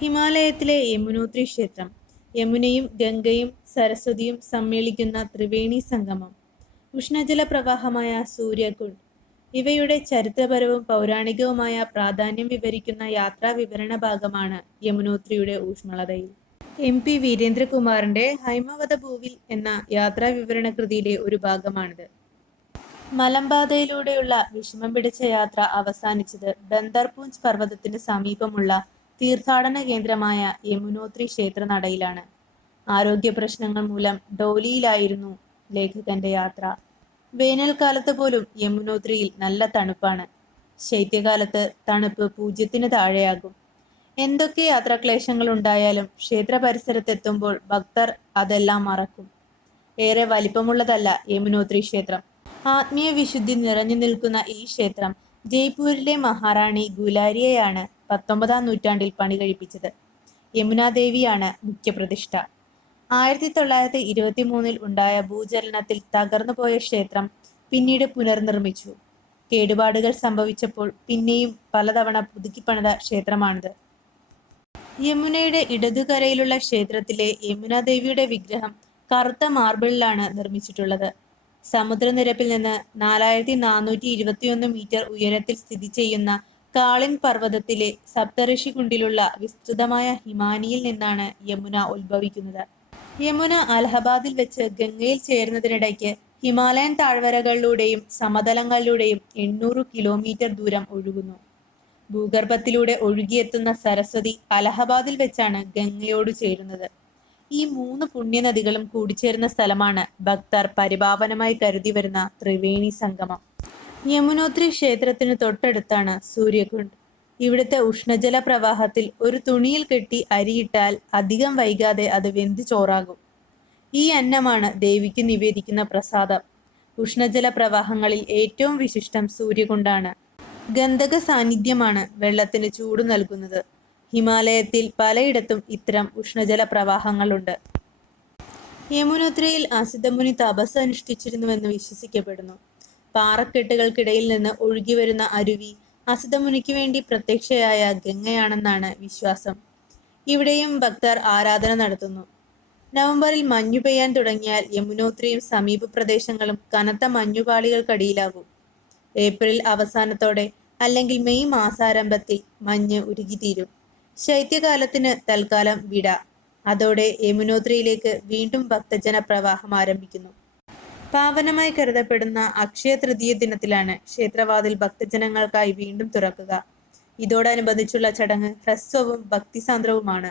ഹിമാലയത്തിലെ യമുനോത്രി ക്ഷേത്രം യമുനയും ഗംഗയും സരസ്വതിയും സമ്മേളിക്കുന്ന ത്രിവേണി സംഗമം ഉഷ്ണജല പ്രവാഹമായ സൂര്യകുണ്ട് ഇവയുടെ ചരിത്രപരവും പൗരാണികവുമായ പ്രാധാന്യം വിവരിക്കുന്ന യാത്രാ വിവരണ ഭാഗമാണ് യമുനോത്രിയുടെ ഊഷ്മളതയിൽ. എം പി വീരേന്ദ്രകുമാറിന്റെ ഹൈമവത ഭൂവിൽ എന്ന യാത്രാ വിവരണ കൃതിയിലെ ഒരു ഭാഗമാണിത്. മലമ്പാതയിലൂടെയുള്ള വിഷമം പിടിച്ച യാത്ര അവസാനിച്ചത് ബന്ദർപൂഞ്ച് പർവതത്തിന് സമീപമുള്ള തീർത്ഥാടന കേന്ദ്രമായ യമുനോത്രി ക്ഷേത്ര നടയിലാണ് ആരോഗ്യ പ്രശ്നങ്ങൾ മൂലം ഡോലിയിലായിരുന്നു ലേഖകന്റെ യാത്ര. വേനൽക്കാലത്ത് പോലും യമുനോത്രിയിൽ നല്ല തണുപ്പാണ്. ശൈത്യകാലത്ത് തണുപ്പ് പൂജ്യത്തിന് താഴെയാകും. എന്തൊക്കെ യാത്രാക്ലേശങ്ങൾ ഉണ്ടായാലും ക്ഷേത്ര പരിസരത്തെത്തുമ്പോൾ ഭക്തർ അതെല്ലാം മറക്കും. ഏറെ വലിപ്പമുള്ളതല്ല യമുനോത്രി ക്ഷേത്രം. ആത്മീയ വിശുദ്ധി നിറഞ്ഞു നിൽക്കുന്ന ഈ ക്ഷേത്രം ജയ്പൂരിലെ മഹാറാണി ഗുലാരിയയാണ് പത്തൊമ്പതാം നൂറ്റാണ്ടിൽ പണി കഴിപ്പിച്ചത്. യമുനാദേവിയാണ് മുഖ്യപ്രതിഷ്ഠ ആയിരത്തി തൊള്ളായിരത്തി ഇരുപത്തി മൂന്നിൽ ഉണ്ടായ ഭൂചലനത്തിൽ തകർന്നുപോയ ക്ഷേത്രം പിന്നീട് പുനർനിർമ്മിച്ചു. കേടുപാടുകൾ സംഭവിച്ചപ്പോൾ പിന്നെയും പലതവണ പുതുക്കിപ്പണിത ക്ഷേത്രമാണിത്. യമുനയുടെ ഇടതുകരയിലുള്ള ക്ഷേത്രത്തിലെ യമുനാദേവിയുടെ വിഗ്രഹം കറുത്ത മാർബിളിലാണ് നിർമ്മിച്ചിട്ടുള്ളത്. സമുദ്രനിരപ്പിൽ നിന്ന് നാലായിരത്തി നാനൂറ്റി ഇരുപത്തിയൊന്ന് മീറ്റർ ഉയരത്തിൽ സ്ഥിതി ചെയ്യുന്ന കാളിൻ പർവതത്തിലെ സപ്തഋഷി കുണ്ടിലുള്ള വിസ്തൃതമായ ഹിമാനിയിൽ നിന്നാണ് യമുന ഉത്ഭവിക്കുന്നത്. യമുന അലഹബാദിൽ വെച്ച് ഗംഗയിൽ ചേരുന്നതിനിടയ്ക്ക് ഹിമാലയൻ താഴ്വരകളിലൂടെയും സമതലങ്ങളിലൂടെയും എണ്ണൂറ് കിലോമീറ്റർ ദൂരം ഒഴുകുന്നു. ഭൂഗർഭത്തിലൂടെ ഒഴുകിയെത്തുന്ന സരസ്വതി അലഹബാദിൽ വെച്ചാണ് ഗംഗയോട് ചേരുന്നത്. ഈ മൂന്ന് പുണ്യനദികളും കൂടിച്ചേരുന്ന സ്ഥലമാണ് ഭക്തർ പരിപാവനമായി കരുതി വരുന്ന ത്രിവേണി സംഗമം. യമുനോത്രി ക്ഷേത്രത്തിന് തൊട്ടടുത്താണ് സൂര്യകുണ്ട്. ഇവിടുത്തെ ഉഷ്ണജല പ്രവാഹത്തിൽ ഒരു തുണിയിൽ കെട്ടി അരിയിട്ടാൽ അധികം വൈകാതെ അത് വെന്തി ചോറാകും. ഈ അന്നമാണ് ദേവിക്ക് നിവേദിക്കുന്ന പ്രസാദം. ഉഷ്ണജല പ്രവാഹങ്ങളിൽ ഏറ്റവും വിശിഷ്ടം സൂര്യകുണ്ടാണ്. ഗന്ധക സാന്നിധ്യമാണ് വെള്ളത്തിന് ചൂട് നൽകുന്നത്. ഹിമാലയത്തിൽ പലയിടത്തും ഇത്തരം ഉഷ്ണജല പ്രവാഹങ്ങളുണ്ട് യമുനോത്രയിൽ അസിതമുനി തപസ് അനുഷ്ഠിച്ചിരുന്നുവെന്ന് വിശ്വസിക്കപ്പെടുന്നു. പാറക്കെട്ടുകൾക്കിടയിൽ നിന്ന് ഒഴുകി വരുന്ന അരുവി അസിതമുനിക്ക് വേണ്ടി പ്രത്യക്ഷയായ ഗംഗയാണെന്നാണ് വിശ്വാസം. ഇവിടെയും ഭക്തർ ആരാധന നടത്തുന്നു. നവംബറിൽ മഞ്ഞു പെയ്യാൻ തുടങ്ങിയാൽ യമുനോത്രിയും സമീപ പ്രദേശങ്ങളും കനത്ത മഞ്ഞുപാളികൾക്കടിയിലാകും. ഏപ്രിൽ അവസാനത്തോടെ അല്ലെങ്കിൽ മെയ് മാസാരംഭത്തിൽ മഞ്ഞ് ഉരുകിത്തീരും. ശൈത്യകാലത്തിന് തൽക്കാലം വിട. അതോടെ യമുനോത്രിയിലേക്ക് വീണ്ടും ഭക്തജന പ്രവാഹം ആരംഭിക്കുന്നു. പാവനമായി കരുതപ്പെടുന്ന അക്ഷയ തൃതീയ ദിനത്തിലാണ് ക്ഷേത്രവാതിൽ ഭക്തജനങ്ങൾക്കായി വീണ്ടും തുറക്കുക. ഇതോടനുബന്ധിച്ചുള്ള ചടങ്ങ് ഹ്രസ്വവും ഭക്തിസാന്ദ്രവുമാണ്.